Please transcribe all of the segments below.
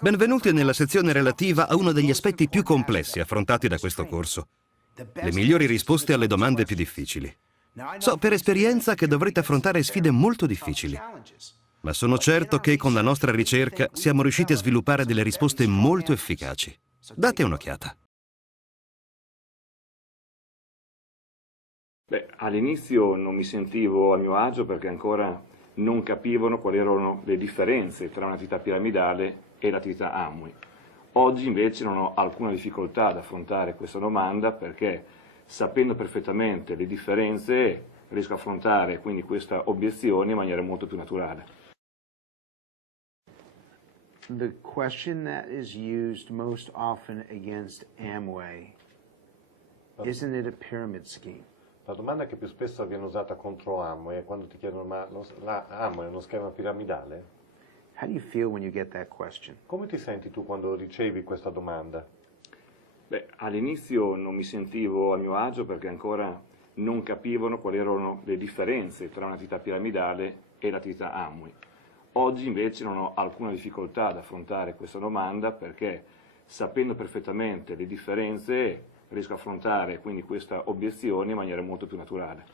Benvenuti nella sezione relativa a uno degli aspetti più complessi affrontati da questo corso. Le migliori risposte alle domande più difficili. So per esperienza che dovrete affrontare sfide molto difficili, ma sono certo che con la nostra ricerca siamo riusciti a sviluppare delle risposte molto efficaci. Date un'occhiata. All'inizio non mi sentivo a mio agio perché ancora non capivano quali erano le differenze tra un'attività piramidale e l'attività Amway. Oggi invece non ho alcuna difficoltà ad affrontare questa domanda perché, sapendo perfettamente le differenze, riesco a affrontare quindi questa obiezione in maniera molto più naturale. The question that is used most often against Amway, isn't it a pyramid scheme? La domanda che più spesso viene usata contro Amway è quando ti chiedono ma Amway è uno schema piramidale? How do you feel when you get that question? Come ti senti tu quando ricevi questa domanda? All'inizio non mi sentivo a mio agio perché ancora non capivano quali erano le differenze tra un'attività piramidale e l'attività Amway. Oggi invece non ho alcuna difficoltà ad affrontare questa domanda perché, sapendo perfettamente le differenze, riesco a affrontare quindi questa obiezione in maniera molto più naturale.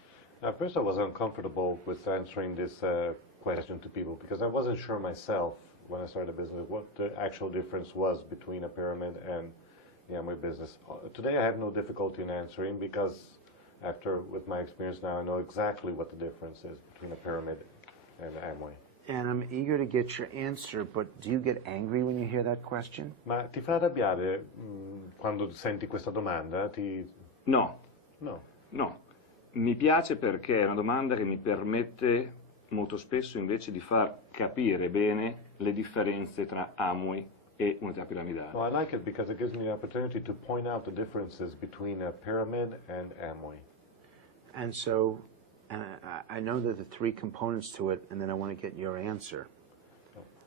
At first I was uncomfortable with answering this question to people because I wasn't sure myself when I started a business what the actual difference was between a pyramid and the Amway business. Today I have no difficulty in answering because with my experience now, I know exactly what the difference is between a pyramid and Amway. And I'm eager to get your answer, but do you get angry when you hear that question? Ma ti fa arrabbiare quando senti questa domanda? No. No. No. Mi piace perché è una domanda che mi permette molto spesso invece di far capire bene le differenze tra Amway e un'attività piramidale. No, I like it because it gives me the opportunity to point out the differences between a pyramid and Amway. And so, I know there are the three components to it, and then I want to get your answer.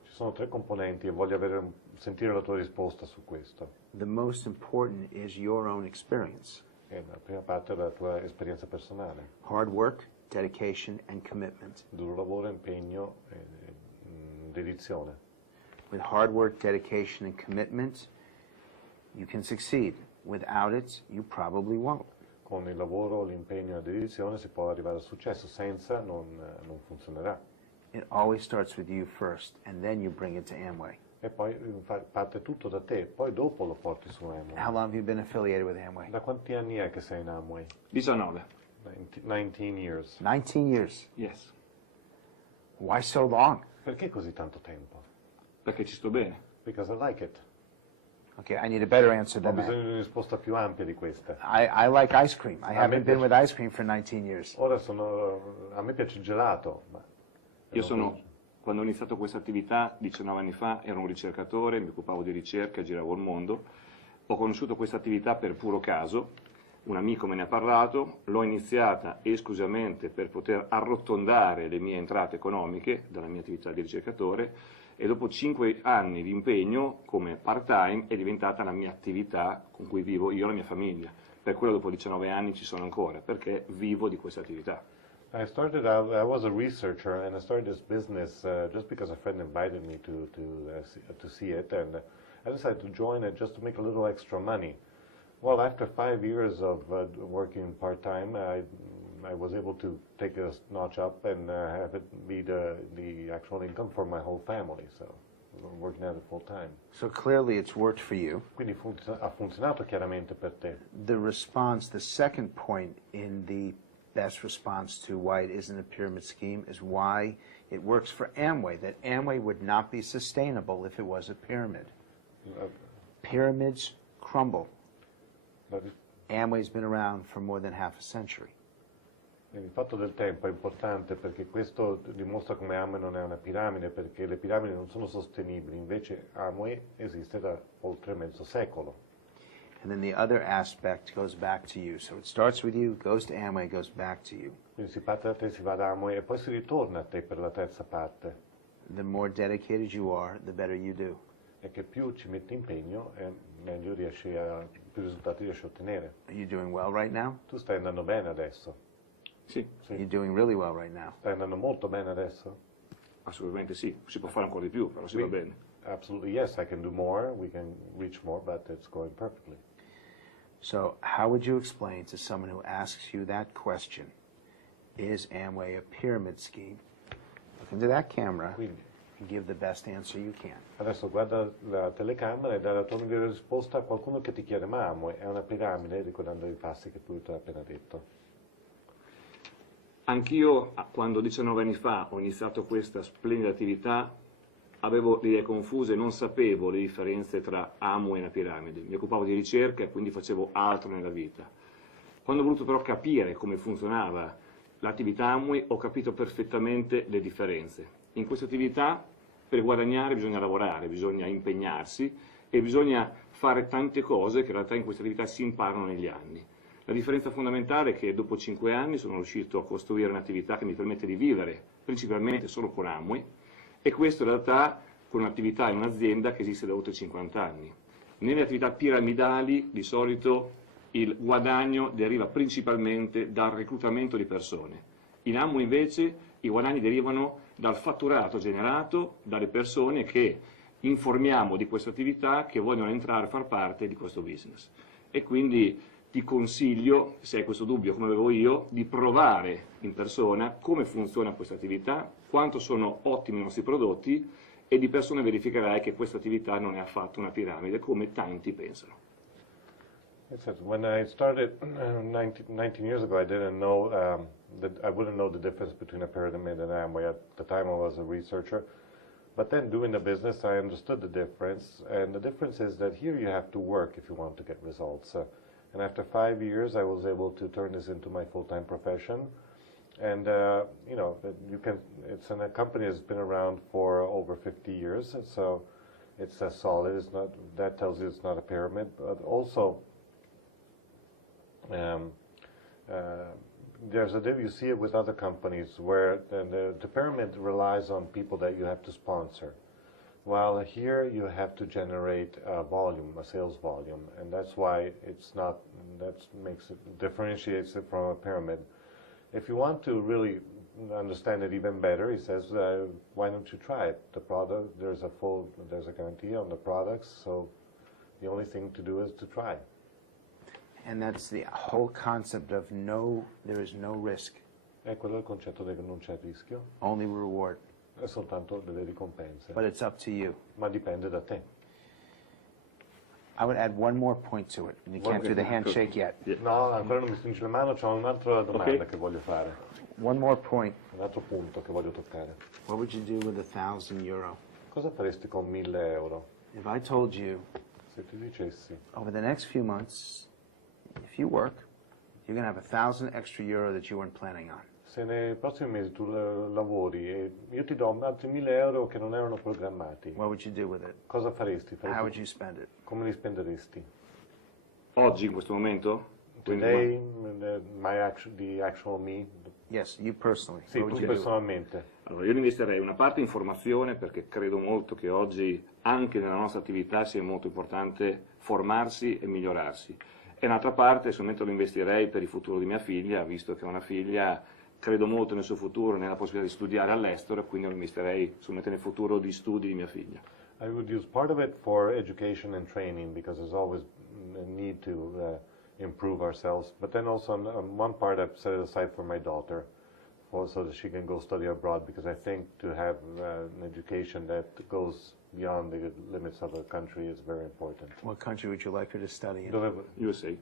Ci sono tre componenti e voglio sentire la tua risposta su questo. The most important is your own experience. E la prima parte è la tua esperienza personale. Hard work, dedication, and commitment. Duro lavoro, impegno e dedizione. With hard work, dedication, and commitment, you can succeed. Without it, you probably won't. Con il lavoro, l'impegno e la dedizione si può arrivare al successo, senza non funzionerà. It always starts with you first, and then you bring it to Amway. E poi parte tutto da te, poi dopo lo porti su Amway. How long have you been affiliated with Amway? Da quanti anni è che sei in Amway? 19. 19 years. 19 years. Yes. Why so long? Perché così tanto tempo? Perché ci sto bene. Because I like it. Okay, I need a better answer Ho than bisogno that. di una risposta più ampia di questa. I like ice cream. I haven't been with ice cream for 19 years. Ora a me piace il gelato. Ma Quando ho iniziato questa attività 19 anni fa, ero un ricercatore, mi occupavo di ricerca, giravo il mondo. Ho conosciuto questa attività per puro caso, un amico me ne ha parlato, l'ho iniziata esclusivamente per poter arrotondare le mie entrate economiche dalla mia attività di ricercatore e dopo 5 anni di impegno come part-time è diventata la mia attività con cui vivo io e la mia famiglia. Per quello dopo 19 anni ci sono ancora, perché vivo di questa attività. I was a researcher and I started this business just because a friend invited me to see it, and I decided to join it just to make a little extra money. Well, after 5 years of working part-time, I was able to take a notch up and have it be the actual income for my whole family, so I'm working at it full-time. So clearly it's worked for you. Quindi ha funzionato chiaramente per te. The second point in the best response to why it isn't a pyramid scheme is why it works for Amway, that Amway would not be sustainable if it was a pyramid. Pyramids crumble. Amway's been around for more than half a century. Il fatto del tempo è importante perché questo dimostra come Amway non è una piramide, perché le piramidi non sono sostenibili, invece Amway esiste da oltre mezzo secolo. And then the other aspect goes back to you. So it starts with you, goes to Amway, goes back to you. Quindi si parte da te, si va da Amway e poi si ritorna a te per la terza parte. The more dedicated you are, the better you do. E che più ci metti impegno, meglio più risultati riesci a ottenere. Are you doing well right now? Tu stai andando bene adesso? Sì. You're doing really well right now. Stai andando molto bene adesso? Assolutamente sì, si può fare ancora di più, però si va bene. absolutely yes, I can do more, we can reach more, but it's going perfectly. So how would you explain to someone who asks you that question, is Amway a pyramid scheme? Look into that camera Quindi, and give the best answer you can. adesso guarda la telecamera e dà la tua migliore risposta a qualcuno che ti chiede, ma Amway è una piramide, ricordando i passi che tu hai appena detto. Anch'io, quando 19 anni fa ho iniziato questa splendida attività, avevo le idee confuse, non sapevo le differenze tra Amway e una piramide. Mi occupavo di ricerca e quindi facevo altro nella vita. Quando ho voluto però capire come funzionava l'attività Amway, ho capito perfettamente le differenze. In questa attività, per guadagnare bisogna lavorare, bisogna impegnarsi e bisogna fare tante cose che in realtà in questa attività si imparano negli anni. La differenza fondamentale è che dopo 5 anni sono riuscito a costruire un'attività che mi permette di vivere principalmente solo con Amway, e questo in realtà con un'attività in un'azienda che esiste da oltre 50 anni. Nelle attività piramidali di solito il guadagno deriva principalmente dal reclutamento di persone. In Amway invece i guadagni derivano dal fatturato generato dalle persone che informiamo di questa attività, che vogliono entrare a far parte di questo business. E quindi ti consiglio, se hai questo dubbio come avevo io, di provare in persona come funziona questa attività, quanto sono ottimi i nostri prodotti, e di persona verificherai che questa attività non è affatto una piramide come tanti pensano. It says, when I started 19 years ago, I didn't know I wouldn't know the difference between a pyramid and Amway. At the time, I was a researcher, but then doing the business, I understood the difference. And the difference is that here you have to work if you want to get results. And after 5 years, I was able to turn this into my full-time profession. And you know, it's a company that's been around for over 50 years, so it's solid. It's not, that tells you it's not a pyramid, but also. You see it with other companies where the pyramid relies on people that you have to sponsor, while here you have to generate a volume, a sales volume, and that's why it's not. Differentiates it from a pyramid. If you want to really understand it even better, he says, why don't you try it? The product, there's a guarantee on the products, so the only thing to do is to try. And that's the whole concept of there is no risk. È quello il concetto che non c'è rischio, Only reward. è soltanto delle ricompense. But it's up to you. Ma dipende da te. I would add one more point to it. You can't do the handshake yet. No, ancora non mi stringi le mani, c'ho un'altra domanda che voglio fare. One more point. Un altro punto che voglio toccare. What would you do with €1,000? Cosa faresti con 1.000 euro? If I told you, Se ti dicessi, over the next few months, if you work, you're going to have €1,000 extra that you weren't planning on. se nei prossimi mesi tu lavori e io ti do altri 1.000 euro che non erano programmati, What would you do with it? cosa faresti? How would you spend it? Come li spenderesti? Oggi, in questo momento? Today, the actual me? Yes, you personally. Sì, What tu would you do? personalmente. Allora, io investirei una parte in formazione, perché credo molto che oggi, anche nella nostra attività, sia molto importante formarsi e migliorarsi. E un'altra parte, solamente lo investirei per il futuro di mia figlia, visto che è una figlia, credo molto nel suo futuro, nella possibilità di studiare all'estero, quindi lo investirei solamente nel futuro di studi di mia figlia. I would use part of it for education and training, because there's always a need to improve ourselves. But then also on one part I've set it aside for my daughter, so that she can go study abroad, because I think to have an education that goes beyond the limits of a country is very important. What country would you like her to study in? USA.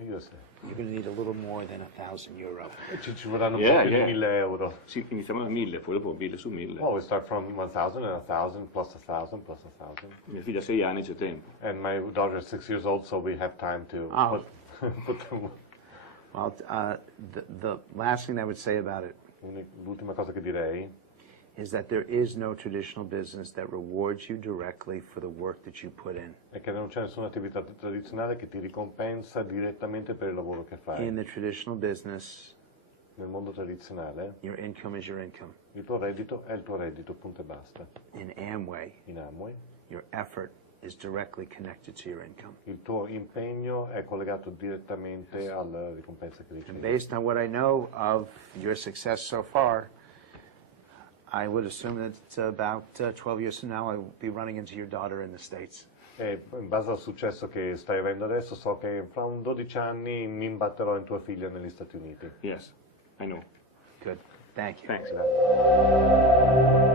USA. You're going to need a little more than €1,000. Ci vorranno un po' più di 1.000 euro. Sì, iniziamo da 1.000, poi dopo 1.000 su 1.000. Well, we start from 1,000 and 1,000 plus 1,000 plus 1,000. Mia figlia ha 6 anni, c'è tempo. And my daughter is 6 years old, so we have time to Oh. put them. Well, the last thing I would say about it L'ultima cosa che direi is that there is no traditional business that rewards you directly for the work that you put in. è che non c'è nessuna attività tradizionale che ti ricompensa direttamente per il lavoro che fai. In the traditional business, Nel mondo tradizionale your income is your income. il tuo reddito è il tuo reddito, punto e basta. In Amway, In Amway your effort is directly connected to your income. il tuo impegno è collegato direttamente alla ricompensa che And ricevi. based on what I know of your success so far, I would assume that about 12 years from now I will be running into your daughter in the States. E in base al successo che stai avendo adesso, so che fra un 12 anni mi imbatterò in tua figlia negli Stati Uniti. Yes, I know. Good. Thank you. Thanks. Grazie.